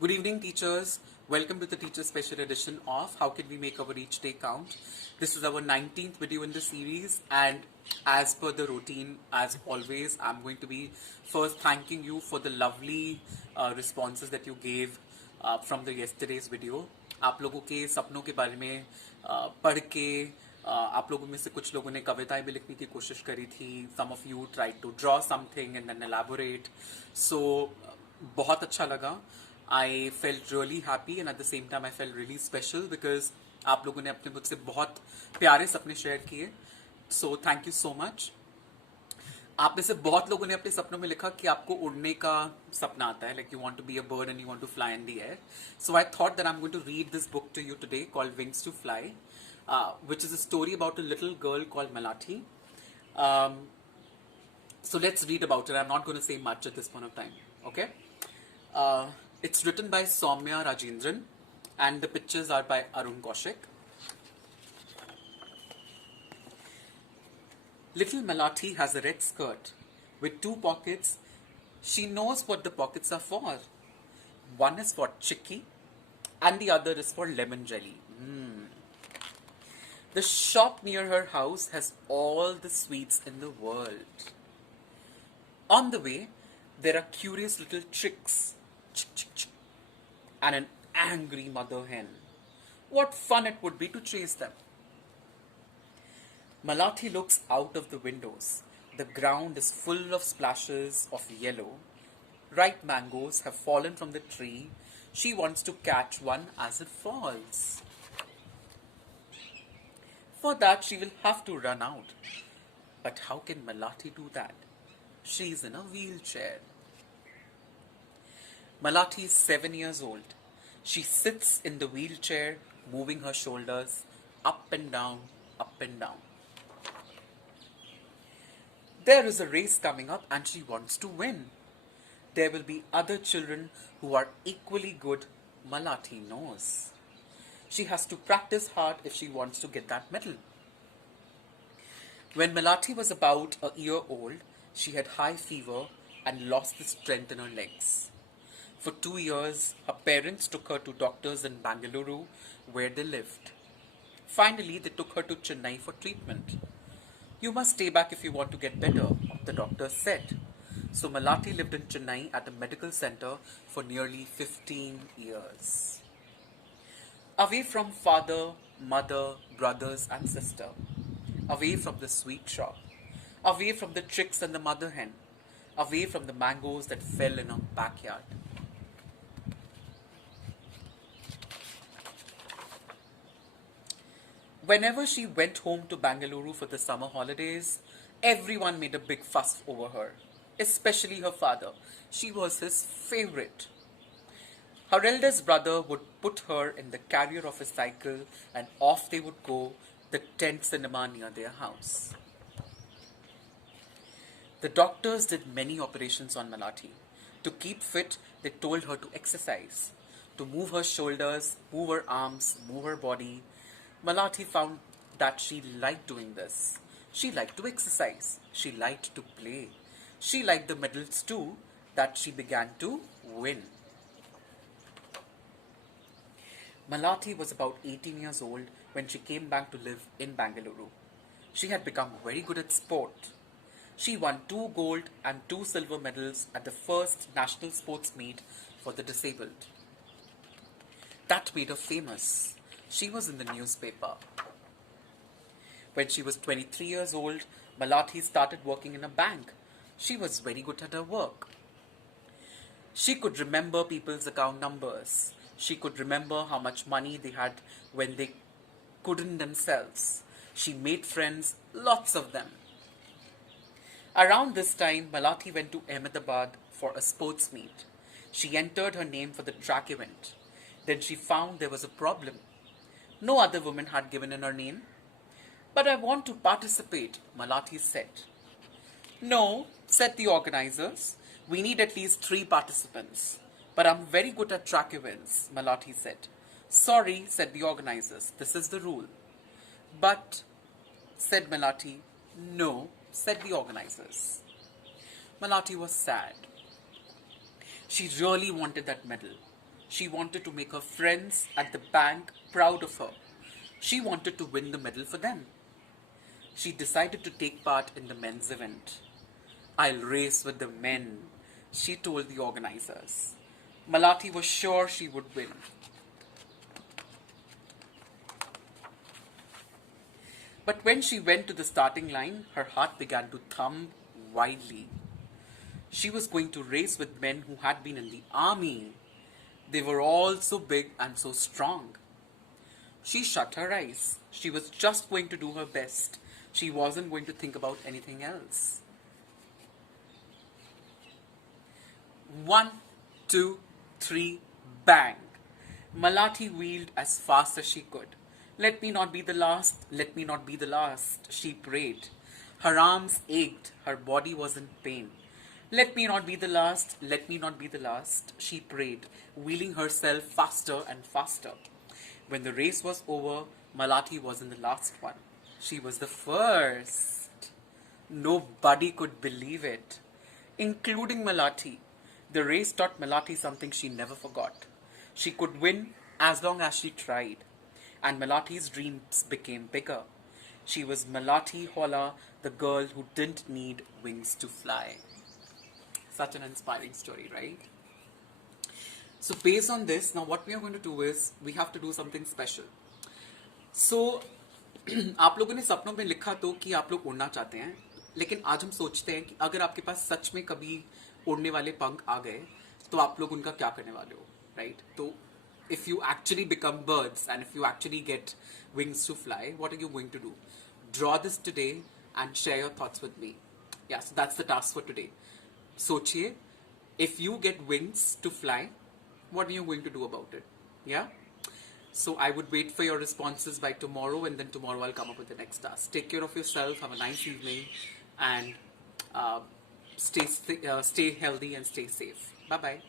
Good evening, teachers. Welcome to the teacher special edition of How Can We Make Our Each Day Count? This is our 19th video in the series, and as per the routine, as always, I'm going to be first thanking you for the lovely responses that you gave from the yesterday's video. आप लोगों के सपनों के बारे में पढ़ के आप लोगों में से कुछ लोगों ने कविताएं भी लिखने की कोशिश करी थी. Some of you tried to draw something and then elaborate. So बहुत अच्छा लगा. I felt really happy and at the same time I felt really special because आप लोगों ने अपने मुझसे बहुत प्यारे सपने शेयर किए. So thank you so much. आप में से बहुत लोगों ने अपने सपनों में लिखा कि आपको उड़ने का सपना आता है, like you want to be a bird and you want to fly in the air. So I thought that I'm going to read this book to you today called Wings to Fly, which is a story about a little girl called Malathi. So let's read about it. I'm not going to say much at this point of time. Okay. It's written by Soumya Rajendran and the pictures are by Arun Kaushik. Little Malathi has a red skirt with two pockets. She knows what the pockets are for. One is for chicky and the other is for lemon jelly. The shop near her house has all the sweets in the world. On the way, there are curious little chicks and an angry mother hen. What fun it would be to chase them. Malathi looks out of the windows. The ground is full of splashes of yellow. Ripe mangoes have fallen from the tree. She wants to catch one as it falls. For that, she will have to run out. But how can Malathi do that? She is in a wheelchair. Malathi is 7 years old. She sits in the wheelchair, moving her shoulders up and down, up and down. There is a race coming up and she wants to win. There will be other children who are equally good, Malathi knows. She has to practice hard if she wants to get that medal. When Malathi was about a year old, she had high fever and lost the strength in her legs. For 2 years, her parents took her to doctors in Bangalore where they lived. Finally, they took her to Chennai for treatment. You must stay back if you want to get better, the doctors said. So Malathi lived in Chennai at a medical center for nearly 15 years. Away from father, mother, brothers and sister. Away from the sweet shop. Away from the chicks and the mother hen. Away from the mangoes that fell in her backyard. Whenever she went home to Bangalore for the summer holidays, everyone made a big fuss over her, especially her father. She was his favorite. Her eldest brother would put her in the carrier of his cycle and off they would go, the tent cinema near their house. The doctors did many operations on Malathi. To keep fit, they told her to exercise, to move her shoulders, move her arms, move her body. Malathi found that she liked doing this. She liked to exercise. She liked to play. She liked the medals too that she began to win. Malathi was about 18 years old when she came back to live in Bangalore. She had become very good at sport. She won 2 gold and 2 silver medals at the first national sports meet for the disabled. That made her famous. She was in the newspaper. When she was 23 years old, Malathi started working in a bank. She was very good at her work. She could remember people's account numbers. She could remember how much money they had when they couldn't themselves. She made friends, lots of them. Around this time, Malathi went to Ahmedabad for a sports meet. She entered her name for the track event. Then she found there was a problem. No other woman had given in her name. But I want to participate, Malathi said. No, said the organizers. We need at least 3 participants. But I'm very good at track events, Malathi said. Sorry, said the organizers. This is the rule. But, said Malathi. No, said the organizers. Malathi was sad. She really wanted that medal. She wanted to make her friends at the bank proud of her. She wanted to win the medal for them. She decided to take part in the men's event. I'll race with the men, she told the organizers. Malati was sure she would win. But when she went to the starting line, her heart began to thump wildly. She was going to race with men who had been in the army. They were all so big and so strong. She shut her eyes. She was just going to do her best. She wasn't going to think about anything else. 1, 2, 3, bang. Malati wheeled as fast as she could. Let me not be the last, let me not be the last, she prayed. Her arms ached, her body was in pain. Let me not be the last, let me not be the last, she prayed, wheeling herself faster and faster. When the race was over, Malati wasn't the last one. She was the first. Nobody could believe it, including Malati. The race taught Malati something she never forgot. She could win as long as she tried. And Malati's dreams became bigger. She was Malati Hola, the girl who didn't need wings to fly. Such an inspiring story, right? So based on this, now what we are going to do is, we have to do something special. So, आप लोगों ने सपनों में लिखा तो कि आप लोग उड़ना चाहते हैं, लेकिन आज हम सोचते हैं कि अगर आपके पास सच में कभी उड़ने वाले पंख आ गए तो आप लोग उनका क्या करने वाले हो, राइट? तो if you actually become birds and if you actually get wings to fly, what are you going to do? Draw this today and share your thoughts with me. Yeah, so that's the task for today. Sochiye, if you get wings to fly, what are you going to do about it? Yeah? So I would wait for your responses by tomorrow, and then tomorrow I'll come up with the next task. Take care of yourself, have a nice evening, and stay healthy and stay safe. Bye-bye.